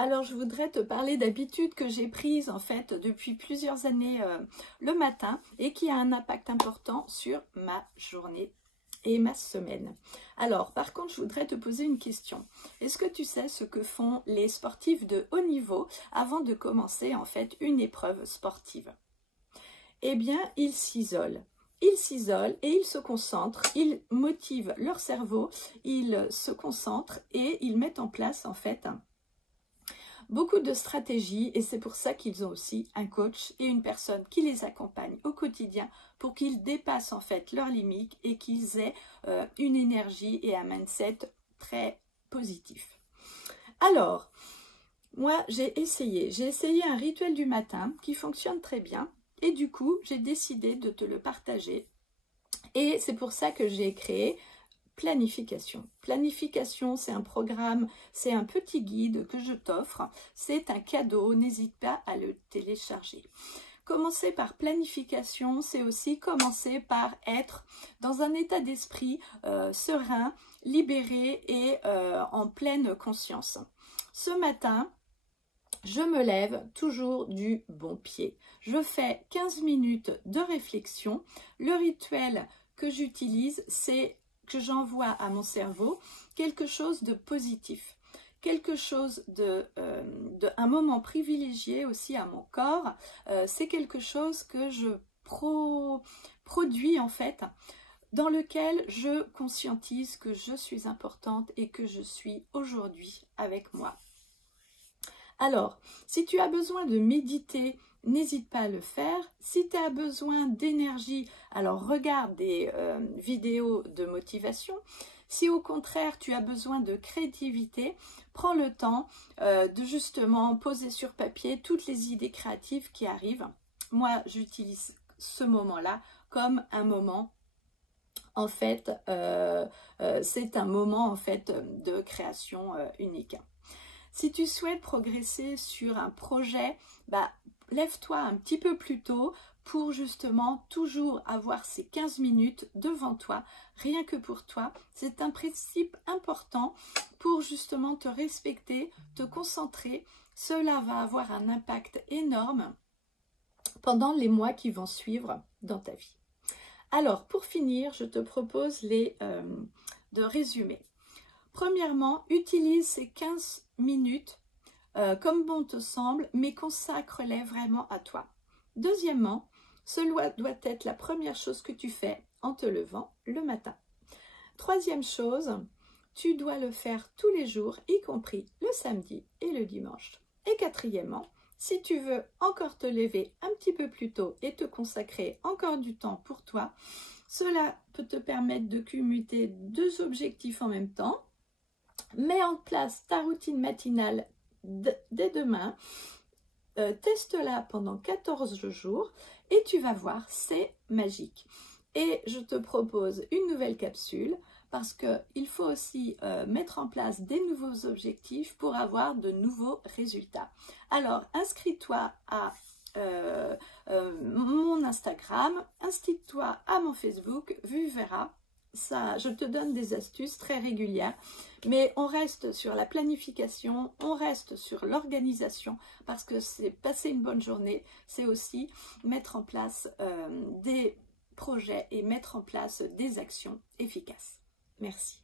Alors, je voudrais te parler d'habitudes que j'ai prises en fait depuis plusieurs années le matin et qui a un impact important sur ma journée et ma semaine. Alors, par contre, je voudrais te poser une question. Est-ce que tu sais ce que font les sportifs de haut niveau avant de commencer en fait une épreuve sportive? Eh bien, ils s'isolent. Ils s'isolent et ils se concentrent, ils motivent leur cerveau, ils se concentrent et ils mettent en place en fait beaucoup de stratégies, et c'est pour ça qu'ils ont aussi un coach et une personne qui les accompagne au quotidien pour qu'ils dépassent en fait leurs limites et qu'ils aient une énergie et un mindset très positif. Alors, moi j'ai essayé un rituel du matin qui fonctionne très bien et du coup j'ai décidé de te le partager et c'est pour ça que j'ai créé Planification. Planification, c'est un programme, c'est un petit guide que je t'offre. C'est un cadeau, n'hésite pas à le télécharger. Commencer par planification, c'est aussi commencer par être dans un état d'esprit serein, libéré et en pleine conscience. Ce matin, je me lève toujours du bon pied. Je fais 15 minutes de réflexion. Le rituel que j'utilise, c'est que j'envoie à mon cerveau quelque chose de positif, quelque chose un moment privilégié aussi à mon corps. C'est quelque chose que je produis en fait, dans lequel je conscientise que je suis importante et que je suis aujourd'hui avec moi. Alors, si tu as besoin de méditer, n'hésite pas à le faire. Si tu as besoin d'énergie, alors regarde des vidéos de motivation. Si au contraire tu as besoin de créativité, prends le temps de justement poser sur papier toutes les idées créatives qui arrivent. Moi, j'utilise ce moment-là comme un moment, en fait, c'est un moment en fait de création unique. Si tu souhaites progresser sur un projet, lève-toi un petit peu plus tôt pour justement toujours avoir ces 15 minutes devant toi, rien que pour toi. C'est un principe important pour justement te respecter, te concentrer. Cela va avoir un impact énorme pendant les mois qui vont suivre dans ta vie. Alors, pour finir, je te propose de résumer. Premièrement, utilise ces 15 minutes comme bon te semble, mais consacre-les vraiment à toi. Deuxièmement, cela doit être la première chose que tu fais en te levant le matin. Troisième chose, tu dois le faire tous les jours, y compris le samedi et le dimanche. Et quatrièmement, si tu veux encore te lever un petit peu plus tôt et te consacrer encore du temps pour toi, cela peut te permettre de cumuler 2 objectifs en même temps. Mets en place ta routine matinale dès demain, teste-la pendant 14 jours et tu vas voir, c'est magique. Et je te propose une nouvelle capsule parce qu'il faut aussi mettre en place des nouveaux objectifs pour avoir de nouveaux résultats. Alors, inscris-toi à mon Instagram, inscris-toi à mon Facebook, verras. Ça, je te donne des astuces très régulières, mais on reste sur la planification, on reste sur l'organisation, parce que c'est passer une bonne journée, c'est aussi mettre en place des projets et mettre en place des actions efficaces. Merci.